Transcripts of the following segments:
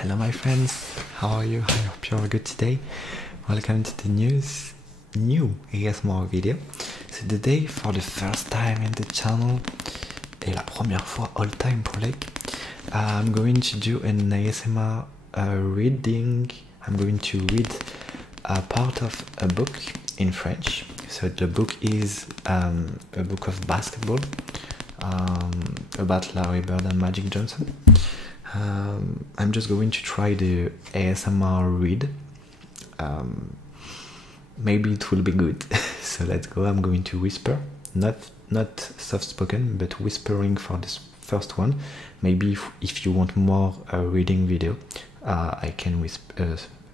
Hello my friends, how are you? I hope you're good today. Welcome to the new ASMR video. So today, for the first time in the channel, et la première fois all time pour like, I'm going to do an ASMR reading. I'm going to read a part of a book in French. So the book is a book of basketball about Larry Bird and Magic Johnson. I'm just going to try the ASMR read. Maybe it will be good. So let's go. I'm going to whisper, not soft spoken, but whispering for this first one. Maybe if you want more reading video, I can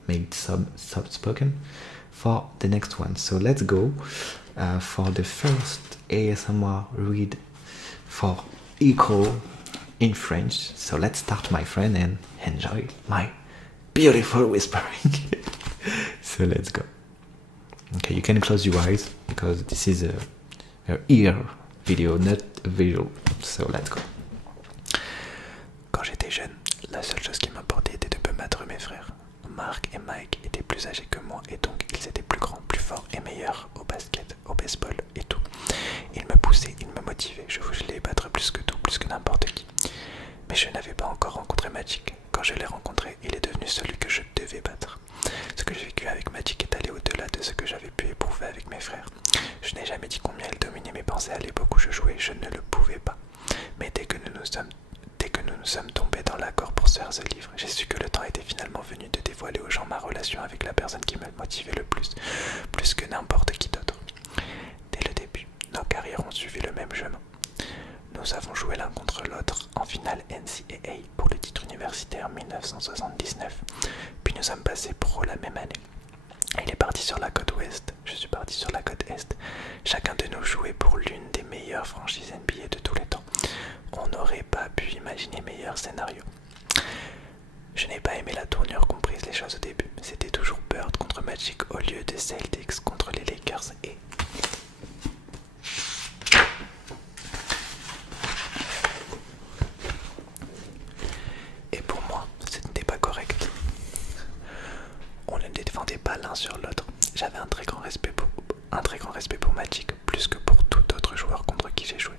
make some soft spoken for the next one. So let's go for the first ASMR read for Echo in French. So let's start, my friend, and enjoy my beautiful whispering. So let's go. Okay, you can close your eyes because this is a ear video, not a visual. So let's go. Quand j'étais jeune, la seule chose qui m'importait était de me battre mes frères. Mark et Mike étaient plus âgés que moi et donc ils étaient plus grands, plus forts et meilleurs au basket, au baseball et tout. Ils me poussaient, ils me motivaient, je voulais les battre plus que tout, plus que n'importe qui. Mais je n'avais pas encore rencontré Magic. Quand je l'ai rencontré, il est devenu celui que je devais battre. Ce que j'ai vécu avec Magic est allé au-delà de ce que j'avais pu éprouver avec mes frères. Je n'ai jamais dit combien il dominait mes pensées à l'époque où je jouais, je ne le pouvais pas. Mais dès que nous nous sommes tombés dans l'accord pour se faire ce livre, j'ai su que le temps était finalement venu de dévoiler aux gens ma relation avec la personne qui me motivait le plus que n'importe qui d'autre. Dès le début, nos carrières ont suivi le même chemin. Nous avons joué l'un contre l'autre en finale NCAA pour le titre universitaire 1979, puis nous sommes passés pro la même année. Il est parti sur la côte ouest, je suis parti sur la côte est. Chacun de nous jouait pour l'une des meilleures franchises NBA de tous les temps. On n'aurait pas pu imaginer meilleur scénario. Je n'ai pas aimé la tournure qu'ont prise les choses au début. C'était toujours Bird contre Magic au lieu de Celtics contre les Lakers et pour moi, ce n'était pas correct. On ne défendait pas l'un sur l'autre. J'avais un très grand respect pour Magic, plus que pour tout autre joueur contre qui j'ai joué.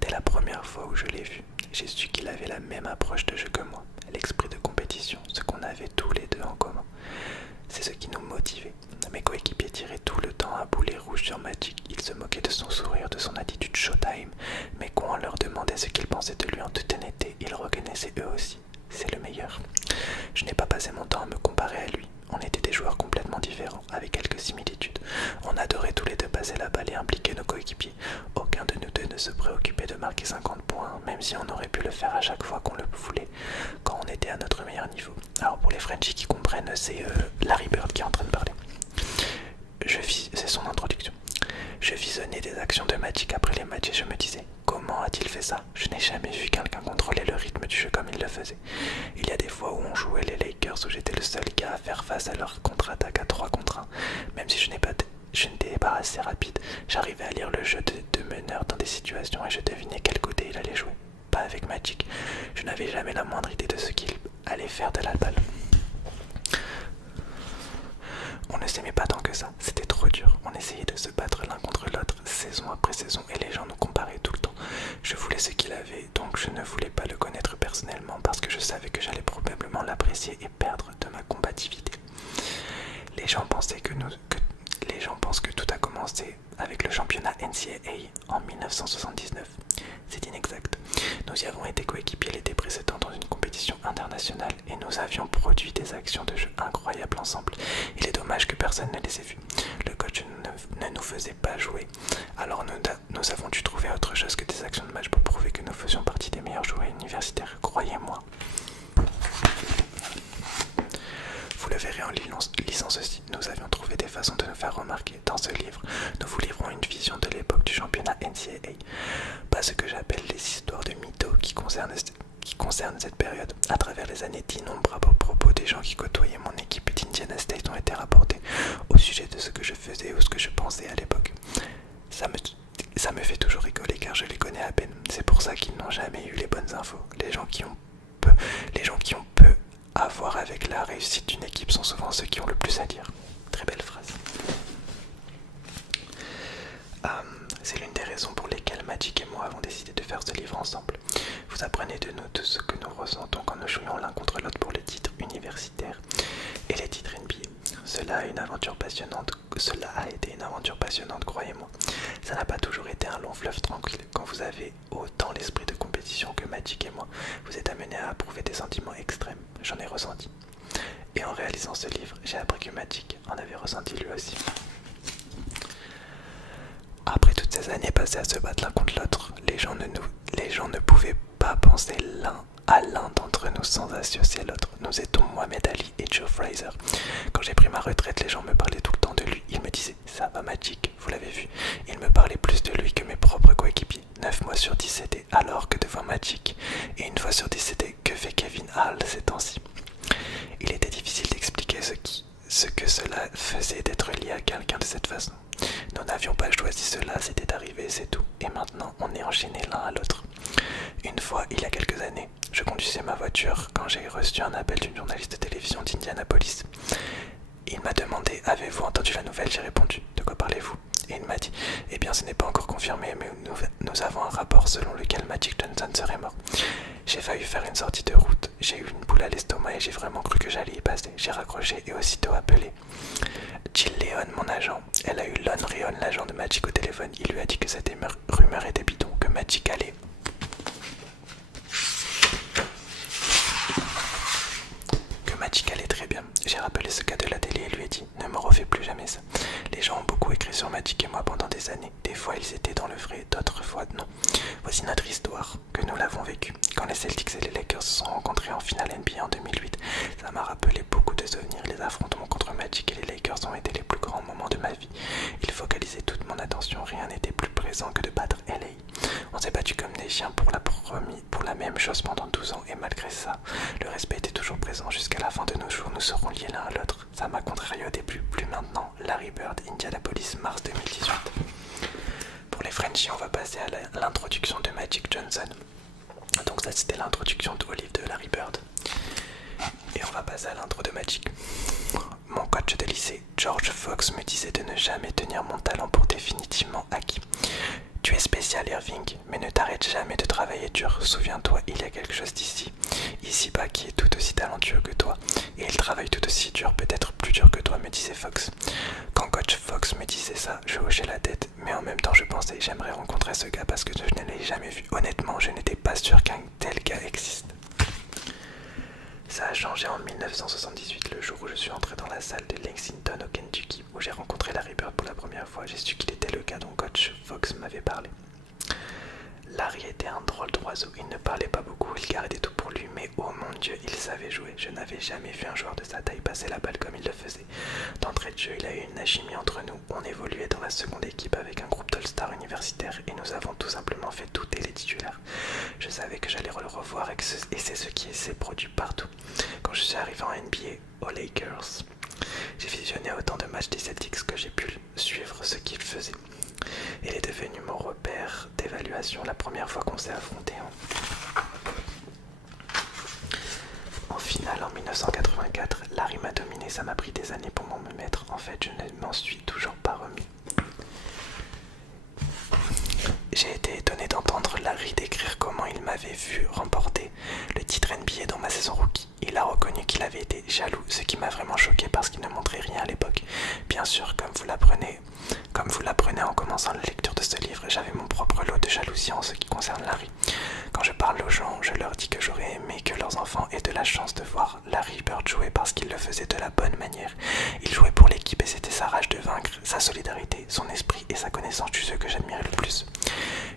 Dès la première fois où je l'ai vu, j'ai su qu'il avait la même approche de jeu que moi, l'esprit de compétition, ce qu'on avait tous les deux en commun. C'est ce qui nous motivait. Mes coéquipiers tiraient tout le temps à boulet rouge sur Magic. Ils se moquaient de son sourire, de son attitude showtime, mais quand on leur demandait ce qu'ils pensaient de lui en toute honnêteté, ils reconnaissaient eux aussi. C'est le meilleur. Je n'ai pas passé mon temps à me comparer à lui. On était des joueurs complètement différents, avec quelques similitudes. On adorait tous les deux passer la balle et impliquer nos coéquipiers. Aucun de nous deux ne se préoccupait de marquer 50 points, même si on aurait pu le faire à chaque fois qu'on le voulait, quand on était à notre meilleur niveau. Alors pour les Frenchies qui comprennent, c'est Larry Bird qui est en train de parler. C'est son introduction. Je visionnais des actions de Magic après les matchs et je me disais, comment a-t-il fait ça? Je n'ai jamais vu quelqu'un contrôler le rythme du jeu comme il le faisait. Il y a des fois où on jouait les Lakers où j'étais le seul gars à faire face à leur contre-attaque à 3 contre 1. Même si je n'étais pas assez rapide, j'arrivais à lire le jeu de meneur dans des situations et je devinais quel côté il allait jouer. Pas avec Magic. Je n'avais jamais la moindre idée de ce qu'il allait faire de la balle. On ne s'aimait pas tant que ça, c'était trop dur. On essayait de se battre l'un contre l'autre, saison après saison, et les gens nous comparaient tout le temps. Je voulais ce qu'il avait, donc je ne voulais pas le connaître personnellement parce que je savais que j'allais probablement l'apprécier et perdre de ma combativité. Les gens pensent que tout a commencé avec le championnat NCAA en 1979. C'est inexact. Nous y avons été coéquipiers l'été précédent dans une compétition internationale et nous avions produit des actions de jeu incroyables ensemble. Il est dommage que personne ne les ait vues. Le coach ne nous faisait pas jouer, alors nous avons dû trouver autre chose que des actions de match pour prouver que nous faisions partie des meilleurs joueurs universitaires, croyez-moi. Vous le verrez en lisant ceci, nous avions trouvé des façons de nous faire remarquer. Dans ce livre, nous vous livrons une vision de l'époque du championnat NCAA. Pas ce que j'appelle les histoires de mythos qui concernent cette période. À travers les années, d'innombrables propos des gens qui côtoyaient mon équipe d'Indiana State ont été rapportés au sujet de ce que je faisais ou ce que je pensais à l'époque. Ça me fait toujours rigoler car je les connais à peine. C'est pour ça qu'ils n'ont jamais eu les bonnes infos. Les gens qui ont peu À voir avec la réussite d'une équipe sont souvent ceux qui ont le plus à dire. Très belle phrase. C'est l'une des raisons pour lesquelles Magic et moi avons décidé de faire ce livre ensemble. Vous apprenez de nous tout ce que nous ressentons quand nous jouons l'un contre l'autre pour les titres universitaires et les titres NBA. Cela a été une aventure passionnante, croyez-moi. Ça n'a pas toujours été un long fleuve tranquille. Quand vous avez autant l'esprit de compétition que Magic et moi, vous êtes amené à approuver des sentiments extrêmes. J'en ai ressenti. Et en réalisant ce livre, j'ai appris que Magic en avait ressenti lui aussi. Après toutes ces années passées à se battre l'un contre l'autre, les gens ne pouvaient pas penser l'un à l'un d'entre nous sans associer l'autre. Nous étions Mohamed Ali et Joe Frazier. Quand j'ai pris ma retraite, les gens me parlaient tout le temps de lui. Ils me disaient « ça va Magic, vous l'avez vu ». Ils me parlaient plus de lui que mes propres coéquipiers. 9 mois sur 10 c'était alors que devant Magic. Et une fois sur 10 c'était que fait Kevin Hall ces temps-ci. Il était difficile d'expliquer ce que cela faisait d'être lié à quelqu'un de cette façon. Nous n'avions pas choisi cela, c'était arrivé, c'est tout. Et maintenant, on est enchaînés l'un à l'autre. Une fois, il y a quelques années, je conduisais ma voiture quand j'ai reçu un appel d'une journaliste de télévision d'Indianapolis. Il m'a demandé « Avez-vous entendu la nouvelle ?» J'ai répondu « De quoi parlez-vous ?» Et il m'a dit « Eh bien, ce n'est pas encore confirmé, mais nous avons un rapport selon lequel Magic Johnson serait mort. » J'ai failli faire une sortie de route, j'ai eu une boule à l'estomac et j'ai vraiment cru que j'allais y passer. J'ai raccroché et aussitôt appelé Jill Leon, mon agent. Elle a eu Lon Rion, l'agent de Magic, au téléphone. Il lui a dit que cette rumeur était bidon, que Magic allait... très bien. J'ai rappelé ce gars de la télé et lui ai dit « Ne me refais plus jamais ça ». Les gens ont beaucoup écrit sur Magic et moi pendant des années. Des fois ils étaient dans le vrai, d'autres fois non. Voici notre histoire, que nous l'avons vécue. Quand les Celtics et les Lakers se sont rencontrés en finale NBA en 2008, ça m'a rappelé beaucoup de souvenirs. Les affrontements contre Magic et les Lakers ont été les plus grands moments de ma vie. Ils focalisaient toute mon attention, rien n'était plus présent que de battre LA. On s'est battu comme des chiens pour la même chose pendant 12 ans et malgré ça, le respect était toujours présent jusqu'à la fin de nos jours. Nous serons liés l'un à l'autre. Ça m'a contrarié au début, plus maintenant. Larry Bird, Indianapolis, mars 2018. Pour les Frenchies, on va passer à l'introduction de Magic Johnson. Donc ça c'était l'introduction au livre de Larry Bird. Et on va passer à l'intro de Magic. Mon coach de lycée, George Fox, me disait de ne jamais tenir mon talent pour définitivement acquis. Tu es spécial, Irving, mais ne t'arrête jamais de travailler dur. Souviens-toi, il y a quelque chose ici-bas qui est tout aussi talentueux que toi. Et il travaille tout aussi dur, peut-être plus dur que toi, me disait Fox. Quand coach Fox me disait ça, je hochais la tête, mais en même temps je pensais j'aimerais rencontrer ce gars parce que je ne l'ai jamais vu. Honnêtement, je n'étais pas sûr qu'un tel gars existe. Ça a changé en 1978, le jour où je suis entré dans la salle de Lexington au Kentucky, où j'ai rencontré Larry Bird pour la première fois. J'ai su qu'il était le gars dont coach Fox m'avait parlé. Larry était un drôle d'oiseau, il ne parlait pas beaucoup, il gardait tout pour lui, mais oh mon Dieu, il savait jouer. Je n'avais jamais vu un joueur de sa taille passer la balle comme il le faisait. D'entrée de jeu, il a eu une alchimie entre nous. On évoluait dans la seconde équipe avec un groupe d'All-Stars universitaires et nous avons tout simplement fait douter les titulaires. Je savais que j'allais le revoir et c'est ce qui s'est produit partout. Quand je suis arrivé en NBA, aux Lakers, j'ai visionné autant de matchs des Celtics que j'ai pu suivre ce qu'ils faisaient. Il est devenu mon repère d'évaluation la première fois qu'on s'est affronté en finale en 1984. Larry m'a dominé, ça m'a pris des années pour m'en mettre. En fait, je ne m'en suis toujours pas remis. J'ai été étonné d'entendre Larry décrire comment il m'avait vu remporter le titre NBA dans ma saison rookie. Il a reconnu qu'il avait été jaloux, ce qui m'a vraiment choqué parce qu'il ne montrait rien à l'époque. Bien sûr, comme vous l'apprenez en commençant la lecture de ce livre, j'avais mon propre lot de jalousie en ce qui concerne Larry. Quand je parle aux gens, je leur dis que j'aurais aimé que leurs enfants aient de la chance de voir Larry Bird jouer parce qu'il le faisait de la bonne manière. Il jouait pour l'équipe et c'était sa rage de vaincre, sa solidarité, son esprit et sa connaissance du jeu que j'admirais le plus.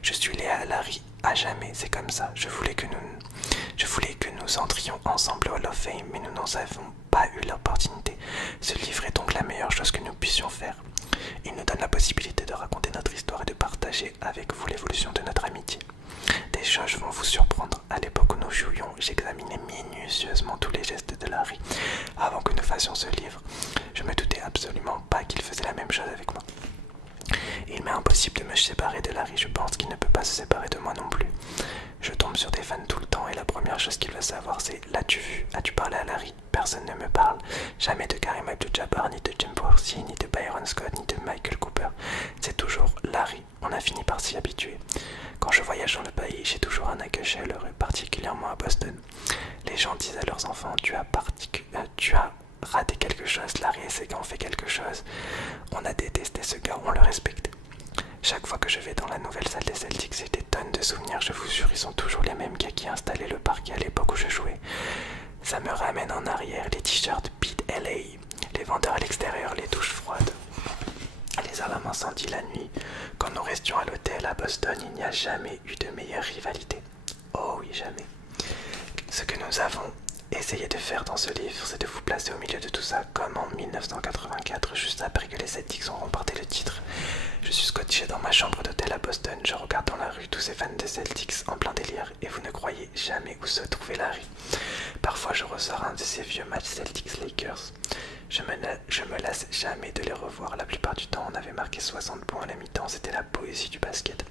Je suis lié à Larry à jamais, c'est comme ça. Je voulais que nous entrions ensemble au Hall of Fame, mais nous n'en avons pas eu l'opportunité. Ce livre est donc la meilleure chose que nous puissions faire. Il nous donne la possibilité de raconter notre histoire et de partager avec vous l'évolution de notre amitié. Des choses vont vous surprendre. À l'époque où nous jouions, j'examinais minutieusement tous les gestes de Larry. Avant que nous fassions ce livre, je me doutais absolument pas qu'il faisait la même chose avec moi. Il m'est impossible de me séparer de Larry, je pense qu'il ne peut pas se séparer de moi non plus. Je tombe sur des fans tout le temps et la première chose qu'ils veulent savoir c'est l'as-tu vu? As-tu parlé à Larry? Personne ne me parle. Jamais de Kareem Abdul-Jabbar, ni de Jim Borsi, ni de Byron Scott, ni de Michael Cooper. C'est toujours Larry. On a fini par s'y habituer. Quand je voyage dans le pays, j'ai toujours un accueil chaleureux, particulièrement à Boston. Les gens disent à leurs enfants, tu as raté quelque chose, Larry et ses gars ont fait quelque chose. On a détesté ce gars, on le respectait. Chaque fois que je vais dans la nouvelle salle des Celtics, j'ai des tonnes de souvenirs, je vous jure, ils sont toujours les mêmes gars qui installaient le parquet à l'époque où je jouais. Ça me ramène en arrière, les t-shirts Beat LA, les vendeurs à l'extérieur, les douches froides, les alarmes incendies la nuit. Quand nous restions à l'hôtel à Boston, il n'y a jamais eu de meilleure rivalité. Oh oui, jamais. Ce que nous avons essayé de faire dans ce livre, c'est de vous placer au milieu de tout ça, comme en 1984, juste après que les Celtics ont remporté le titre. Je suis scotché dans ma chambre d'hôtel à Boston, je regarde dans la rue tous ces fans de Celtics en plein délire, et vous ne croyez jamais où se trouvait Larry. Parfois je ressors un de ces vieux matchs Celtics-Lakers. Je me lasse jamais de les revoir. La plupart du temps, on avait marqué 60 points à la mi-temps. C'était la poésie du basket.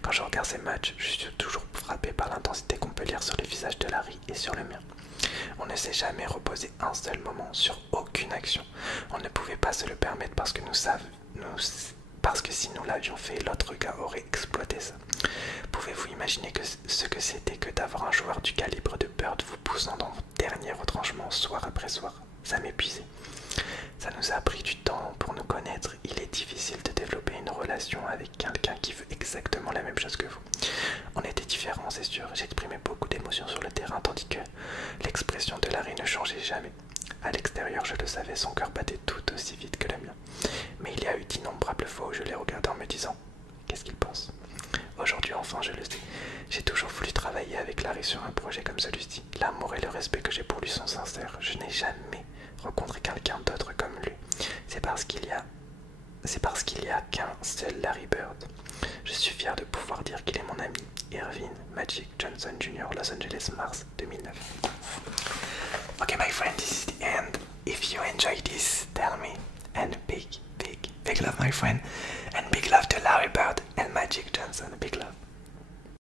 Quand je regarde ces matchs, je suis toujours frappé par l'intensité qu'on peut lire sur le visage de Larry et sur le mien. On ne s'est jamais reposé un seul moment sur aucune action. On ne pouvait pas se le permettre parce que parce que si nous l'avions fait, l'autre gars aurait exploité ça. Pouvez-vous imaginer ce que c'était que d'avoir un joueur du calibre de Bird vous poussant dans votre dernier retranchement soir après soir? Ça m'épuisait. Ça nous a pris du temps pour nous connaître. Il est difficile de développer une relation avec quelqu'un qui veut exactement la même chose que vous. On était différents, c'est sûr. J'exprimais beaucoup d'émotions sur le terrain, tandis que l'expression de Larry ne changeait jamais. À l'extérieur, je le savais, son cœur battait tout aussi vite que le mien. Mais il y a eu d'innombrables fois où je l'ai regardé en me disant « Qu'est-ce qu'il pense ?» Aujourd'hui, enfin, je le sais. J'ai toujours voulu travailler avec Larry sur un projet comme celui-ci. L'amour et le respect que j'ai pour lui sont sincères. Je n'ai jamais rencontré quelqu'un d'autre comme lui. C'est parce qu'il y a qu'un seul Larry Bird. Je suis fier de pouvoir dire qu'il est mon ami. Irving Magic Johnson Jr., Los Angeles, mars 2009. Okay, my friend, this is the end. If you enjoyed this, tell me. And big love, my friend. And big love to Larry Bird and Magic Johnson. Big love.